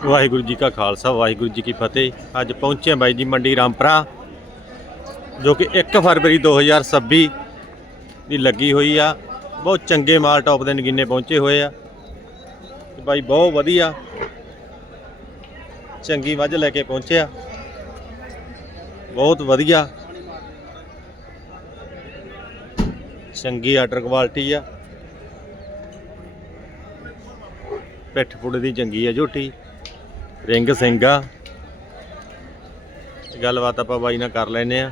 ਵਾਹਿਗੁਰੂ ਜੀ ਕਾ ਖਾਲਸਾ, ਵਾਹਿਗੁਰੂ ਜੀ ਕੀ ਫਤਿਹ। ਅੱਜ ਪਹੁੰਚੇ ਬਾਈ ਜੀ ਮੰਡੀ ਰਾਮਪਰਾ, ਜੋ ਕਿ 1 ਫਰਵਰੀ 2026 ਦੀ ਲੱਗੀ ਹੋਈ ਆ। ਬਹੁਤ ਚੰਗੇ ਮਾਲ ਟੌਪ ਦੇ ਨਗੀਨੇ ਪਹੁੰਚੇ ਹੋਏ ਆ। ਤੇ ਬਾਈ ਬਹੁਤ ਵਧੀਆ ਚੰਗੀ ਮੱਝ ਲੈ ਕੇ ਪਹੁੰਚਿਆ ਬਹੁਤ ਵਧੀਆ। ਚੰਗੀ ਆਰਡਰ ਕੁਆਲਿਟੀ ਆ। ਪਿੱਠ ਪੁੜੇ ਦੀ ਚੰਗੀ ਆ ਝੋਟੀ। ਰਿੰਗ ਸਿੰਘ ਆ ਗੱਲਬਾਤ ਆਪਾਂ ਬਾਈ ਨਾਲ ਕਰ ਲੈਨੇ ਆ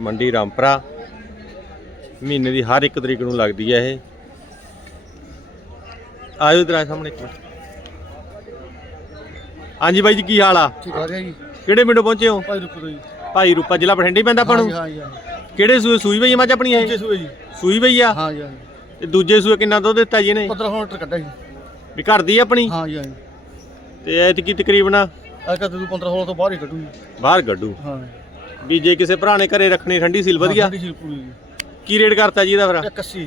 ਮੰਡੀ ਰਾਮਪਰਾ। ਮਹੀਨੇ ਦੀ ਹਰ ਇੱਕ ਤਰੀਕ ਨੂੰ ਲੱਗਦੀ ਹੈ ਇਹ। ਆਇਓ ਇਧਰ ਆ ਸਾਹਮਣੇ ਇੱਕ ਮਿੰਟ। ਹਾਂਜੀ ਬਾਈ ਜੀ ਕੀ ਹਾਲ ਆ? ਠੀਕ ਆ ਜੀ। ਕਿਹੜੇ ਪਿੰਡੋਂ ਪਹੁੰਚੇ ਹੋ? ਭਾਈ ਰੁਕੋ ਜੀ। ਭਾਈ ਰੂਪਾ ਜ਼ਿਲ੍ਹਾ ਬਠਿੰਡੇ ਪੈਂਦਾ ਆਪਾਂ ਨੂੰ? ਹਾਂ ਜੀ ਹਾਂ ਕਿਹੜੇ ਸੂਏ ਸੂਈ ਬਈ ਮੱਝ ਆਪਣੀ ਇਹ? ਜੀ ਸੂਏ ਜੀ। ਸੂਈ ਬਈ ਆ? ਹਾਂ ਜੀ ਤੇ ਦੂਜੇ ਸੂਏ ਕਿੰਨਾ ਦੁੱਧ ਦਿੱਤਾ ਜੀ ਇਹਨੇ? 15 ਲੀਟਰ ਕੱਢਿਆ ਜੀ। ਵੀ ਘਰ ਦੀ ਆ ਆਪਣੀ? ਹਾਂ ਜੀ ਹਾਂ ਤੇ ਐਤਕੀ ਤਕਰੀਬਨ ਆ ਕਾ ਤੂੰ 15 16 ਤੋਂ ਬਾਹਰ ਹੀ ਕੱਢੂ ਜੀ ਬਾਹਰ ਗੱਡੂ ਹਾਂ। ਵੀ ਜੇ ਕਿਸੇ ਭਰਾ ਨੇ ਘਰੇ ਰੱਖਣੀ ਠੰਡੀ ਸੀਲ ਵਧੀਆ ਠੰਡੀ ਸੀ ਪੂਰੀ ਜੀ ਕੀ ਰੇਟ ਕਰਤਾ ਜੀ ਇਹਦਾ ਫਿਰ? 81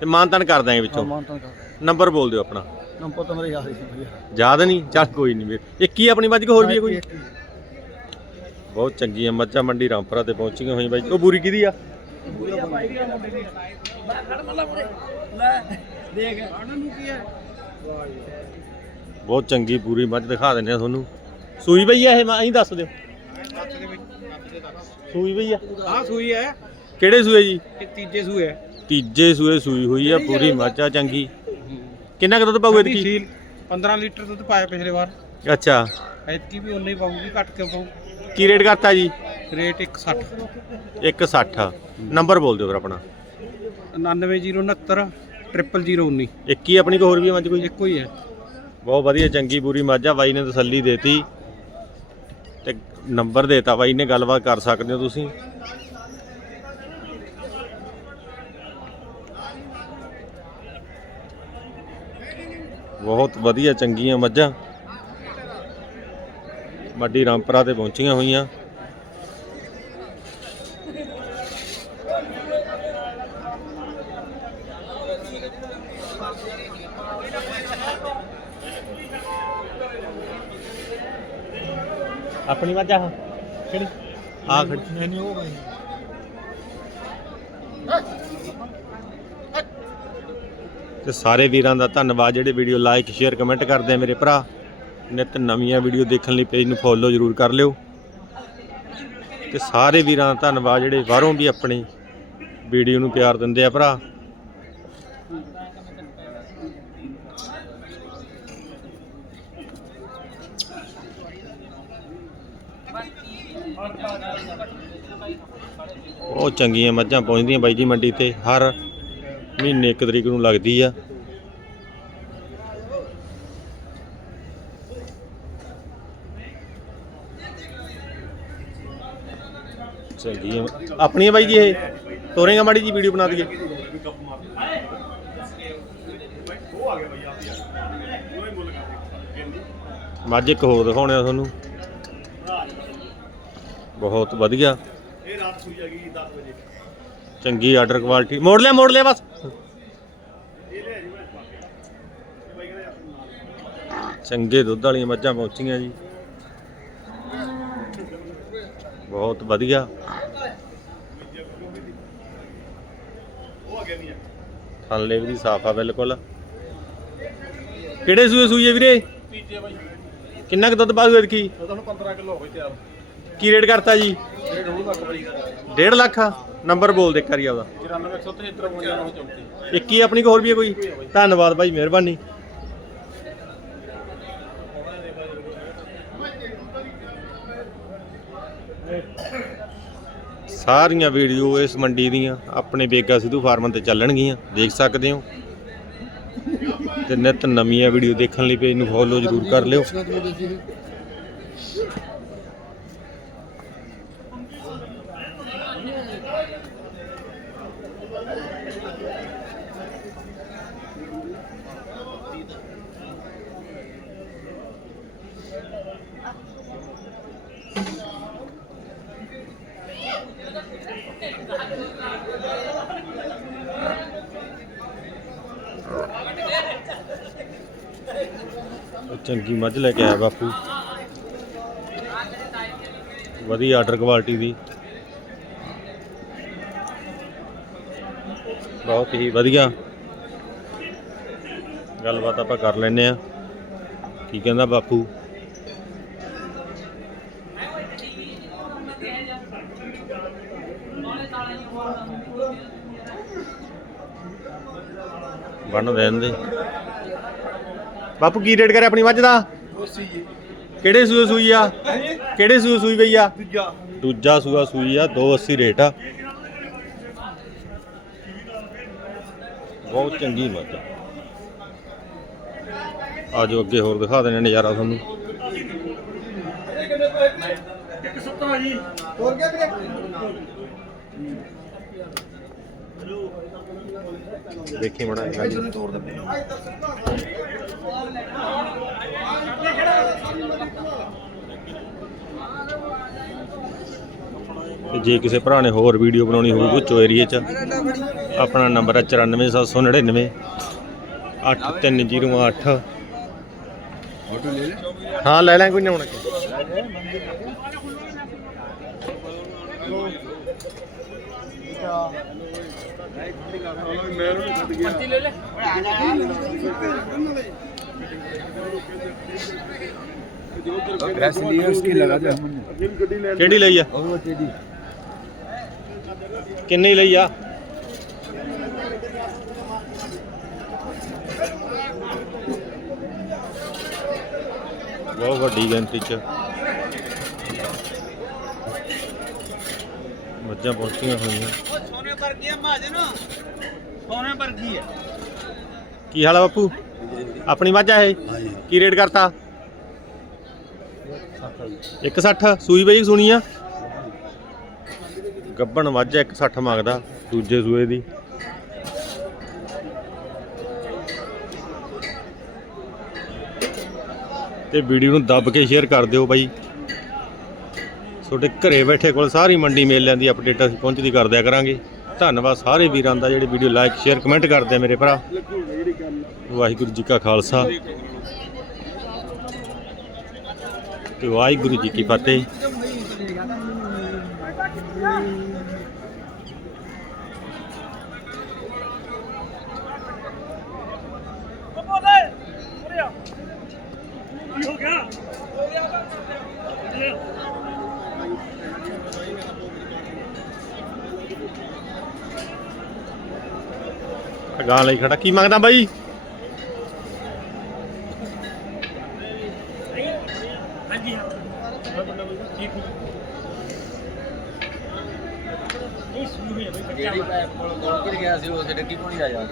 ਤੇ ਮਾਨਤਨ ਕਰ ਦਾਂਗੇ ਹਾਂ ਵਿੱਚੋਂ ਮਾਨਤਾਂ ਕਰ ਨੰਬਰ ਬੋਲ ਦਿਓ ਆਪਣਾ। ਨੰਬਰ ਤਾਂ ਮੇਰੇ ਯਾਦ ਹੀ ਸੀ ਭਈਆ। ਯਾਦ ਨਹੀਂ? ਚੱਲ ਕੋਈ ਨਹੀਂ ਵੀਰ। ਇੱਕ ਹੀ ਆਪਣੀ ਮੱਝ ਕਿ ਹੋਰ ਵੀ ਹੈ ਕੋਈ? ਬਹੁਤ ਚੰਗੀਆਂ ਮੱਝਾਂ ਮੰਡੀ ਰਾਮਪੁਰਾ ਤੇ ਪਹੁੰਚੀਆਂ ਹੋਈਆਂ ਬਾਈ। ਉਹ ਬੂਰੀ ਕਿਹਦੀ ਆ? ਬਹੁਤ ਚੰਗੀ ਪੂਰੀ ਮੱਝ ਦਿਖਾ ਦਿੰਦੇ ਆ ਤੁਹਾਨੂੰ। ਸੂਈ ਬਈ ਆ ਇਹ ਮੈਂ ਅਹੀਂ ਦੱਸ ਦਿਓ। ਸੂਈ ਬਈ ਆ? ਆ ਸੂਈ ਹੈ। ਕਿਹੜੇ ਸੂਏ ਜੀ? ਇਹ ਤੀਜੇ ਸੂਏ ਹੈ। ਤੀਜੇ ਸੂਏ ਸੂਈ ਹੋਈ ਆ ਪੂਰੀ ਮੱਝਾ ਚੰਗੀ। ਕਿੰਨਾ ਕੁ ਦੁੱਧ ਪਾਊ ਠੰਡੀ ਇਹਦੀ? ਸੀਲ 15 ਲੀਟਰ ਦੁੱਧ ਪਾਇਆ ਪਿਛਲੇ ਵਾਰ। ਅੱਛਾ। ਐਤਕੀ ਵੀ ਉਨਾ ਹੀ ਪਾਉਂਗੀ ਘੱਟ ਕੇ ਪਾਉ ਕੀ ਰੇਟ ਕਰਤਾ ਜੀ? ਰੇਟ 160 160 ਨੰਬਰ ਬੋਲ ਦਿਓ ਫਿਰ ਆਪਣਾ। 99069 00019 ਇੱਕ ਹੀ ਆਪਣੀ ਕੋ ਹੋਰ ਵੀ ਮੱਝ ਕੋਈ? ਇੱਕੋ ਹੀ ਹੈ। ਬਹੁਤ ਵਧੀਆ ਚੰਗੀ ਪੂਰੀ ਮੱਝ ਆ ਬਾਈ ਨੇ ਤਸੱਲੀ ਦੇਤੀ ਤੇ ਨੰਬਰ ਦੇਤਾ। ਬਾਈ ਨੇ ਗੱਲਬਾਤ ਕਰ ਸਕਦੇ ਹੋ ਤੁਸੀਂ? ਬਹੁਤ ਵਧੀਆ ਚੰਗੀਆਂ ਮੱਝਾਂ। ਵੱਡੀ ਰਾਮਪਰਾ ਤੇ ਪਹੁੰਚੀਆਂ ਹੋਈਆਂ। ਆਪਣੀ ਮੱਝ ਆ। ਕਿਹੜੀ? ਆ ਖੜੀ। ਨਹੀਂ ਹੋ ਗਈ ਤੇ ਸਾਰੇ ਵੀਰਾਂ ਦਾ ਧੰਨਵਾਦ ਜਿਹੜੇ ਵੀਡੀਓ ਲਾਈਕ ਸ਼ੇਅਰ ਕਮੈਂਟ ਕਰਦੇ ਆ ਮੇਰੇ ਭਰਾ। ਨਿਤ ਨਵੀਆਂ ਵੀਡੀਓ ਦੇਖਣ ਲਈ ਪੇਜ ਨੂੰ ਫੋਲੋ ਜ਼ਰੂਰ ਕਰ ਲਿਓ। ਤੇ ਸਾਰੇ ਵੀਰਾਂ ਦਾ ਧੰਨਵਾਦ ਜਿਹੜੇ ਬਾਹਰੋਂ ਵੀ ਆਪਣੀ ਵੀਡੀਓ ਨੂੰ ਪਿਆਰ ਦਿੰਦੇ ਆ ਭਰਾ। ਉਹ ਚੰਗੀਆਂ ਮੱਝਾਂ ਪਹੁੰਚਦੀਆਂ ਬਾਈ ਜੀ ਮੰਡੀ ਤੇ, ਹਰ ਮਹੀਨੇ ਇੱਕ ਤਰੀਕ ਨੂੰ ਲੱਗਦੀ ਆ। ਚੰਗੀਆਂ ਆਪਣੀਆਂ ਬਾਈ ਜੀ ਇਹ? ਤੋਰੇਗਾ ਮਾੜੀ ਜੀ ਵੀਡੀਓ ਬਣਾ ਦਈਏ। ਮੱਝ ਇੱਕ ਹੋਰ ਦਿਖਾਉਣੇ ਆ ਤੁਹਾਨੂੰ। ਬਹੁਤ ਵਧੀਆ। ਚੰਗੀ ਆਰਡਰ ਕੁਆਲਿਟੀ ਮੋੜ ਲਿਆ ਮੋੜ ਲਿਆ ਬਸ। ਚੰਗੇ ਦੁੱਧ ਵਾਲੀਆਂ ਮੱਝਾਂ ਪਹੁੰਚੀਆਂ ਜੀ। ਬਹੁਤ ਵਧੀਆ। ਥੱਲੇ ਵੀ ਸਾਫ਼ ਆ ਬਿਲਕੁਲ। ਕਿਹੜੇ ਸੂਏ ਸੂਏ ਵੀਰੇ? ਤੀਜੇ ਬਾਈ ਕਿੰਨਾ ਕੁ ਦੁੱਧ ਪਾਉ ਐਤਕੀ? ਤੁਹਾਨੂੰ 15 ਕਿਲੋ ਹੋ ਤਿਆਰ। ਕੀ ਰੇਟ ਕਰਤਾ ਜੀ? ਰੇਟ 1.5 ਲੱਖ ਨੰਬਰ ਬੋਲ ਦੇ ਕਰੀ ਆਪਦਾ। 94173 54 ਆਪਣੀ ਕੋਲ ਹੋਰ ਵੀ ਹੈ ਕੋਈ? ਧੰਨਵਾਦ ਭਾਈ, ਮਿਹਰਬਾਨੀ। ਸਾਰੀਆਂ ਵੀਡੀਓ ਇਸ ਮੰਡੀ ਦੀਆਂ ਆਪਣੇ ਬੇਗਾ ਸਿੱਧੂ ਫਾਰਮ ਤੇ ਚੱਲਣਗੀਆਂ, ਦੇਖ ਸਕਦੇ ਹੋ। ਤੇ ਨਿਤ ਨਵੀਆਂ ਵੀਡੀਓ ਦੇਖਣ ਲਈ ਪੇਜ ਨੂੰ ਫੋਲੋ ਜ਼ਰੂਰ ਕਰ ਲਿਓ। ਚੰਗੀ ਮੱਝ ਲੈ ਕੇ ਆਇਆ ਬਾਪੂ। ਵਧੀਆ ਆਰਡਰ ਕੁਆਲਿਟੀ ਦੀ। ਬਹੁਤ ਹੀ ਵਧੀਆ। ਗੱਲਬਾਤ ਆਪਾਂ ਕਰ ਲੈਨੇ ਆ ਕੀ ਕਹਿੰਦਾ ਬਾਪੂ? ਬਣ ਦੇਣ ਦੇ। ਬਾਪੂ ਕੀ ਰੇਟ ਕਰਿਆ ਆਪਣੀ ਮੱਝ ਦਾ? ਕਿਹੜੇ ਸੂਏ ਸੂਈ ਆ? ਕਿਹੜੇ ਸੂਏ ਸੂਈ ਗਈ ਆ? ਦੂਜਾ। ਦੂਜਾ ਸੂਆ ਸੂਈ ਆ 280 ਰੇਟ ਆ। ਬਹੁਤ ਚੰਗੀ ਮੱਝ ਆ। ਆਜੋ ਅੱਗੇ ਹੋਰ ਦਿਖਾ ਦਿੰਦੇ ਨਜ਼ਾਰਾ ਤੁਹਾਨੂੰ। ਇੱਕ 70 ਜੀ। ਦੇਖੀ ਮੜਾ ਜੇ ਕਿਸੇ ਭਰਾ ਨੇ ਹੋਰ ਵੀਡੀਓ ਬਣਾਉਣੀ ਹੋਵੇ ਗੁੱਚੋ ਏਰੀਏ 'ਚ। ਆਪਣਾ ਨੰਬਰ ਹੈ 94799 8308 ਹਾਂ ਲੈ ਲੈ ਕੋਈ ਨਾ ਹੁਣ ਗ੍ਰੈਸ ਕਿਹੜੀ ਲਈ ਆ? ਕਿੰਨੀ ਲਈ ਆ? ਬਹੁਤ ਵੱਡੀ ਗਿਣਤੀ ਚ। ਮੱਝਾਂ ਪਹੁੰਚੀਆਂ ਹੋਈਆਂ। ਸੋਨੇ ਵਰਗੀ ਆ ਮਾਜਨ ਸੋਨੇ ਵਰਗੀ ਆ। ਕੀ ਹਾਲ ਆ ਬਾਪੂ? ਆਪਣੀ ਮੱਝ ਆ ਇਹ? ਕੀ ਰੇਟ ਕਰਤਾ? 160 ਸੂਈ ਬਈ ਸੁਣੀ ਆ? ਗੱਬਣ ਮੱਝ 160 ਮੰਗਦਾ, ਦੂਜੇ ਸੂਏ ਦੀ। ਤੇ ਵੀਡੀਓ ਨੂੰ ਦੱਬ ਕੇ ਸ਼ੇਅਰ ਕਰ ਦਿਓ ਬਾਈ। ਤੁਹਾਡੇ ਘਰੇ ਬੈਠੇ ਕੋਲ ਸਾਰੀ ਮੰਡੀ ਮੇਲਿਆਂ ਦੀ ਅਪਡੇਟ ਅਸੀਂ ਪਹੁੰਚਦੀ ਕਰ ਦਿਆ ਕਰਾਂਗੇ। ਧੰਨਵਾਦ ਸਾਰੇ ਵੀਰਾਂ ਦਾ ਜਿਹੜੇ ਵੀਡੀਓ ਲਾਈਕ ਸ਼ੇਅਰ ਕਮੈਂਟ ਕਰਦੇ ਆ ਮੇਰੇ ਭਰਾ। ਵਾਹਿਗੁਰੂ ਜੀ ਕਾ ਖਾਲਸਾ। ਤੇ ਵਾਹਿਗੁਰੂ ਜੀ ਕੀ ਫਤਿਹ। ਗਾਂ ਲਈ ਖੜਾ। ਕੀ ਮੰਗਦਾ ਬਾਈ? ਜਿਹੜੀ ਪੈਪ ਕੋਲ ਕੋਲ ਗਿਆ ਸੀ ਉਸੇ ਡੱਗੀ ਕੋਣੀ ਆ ਜਾ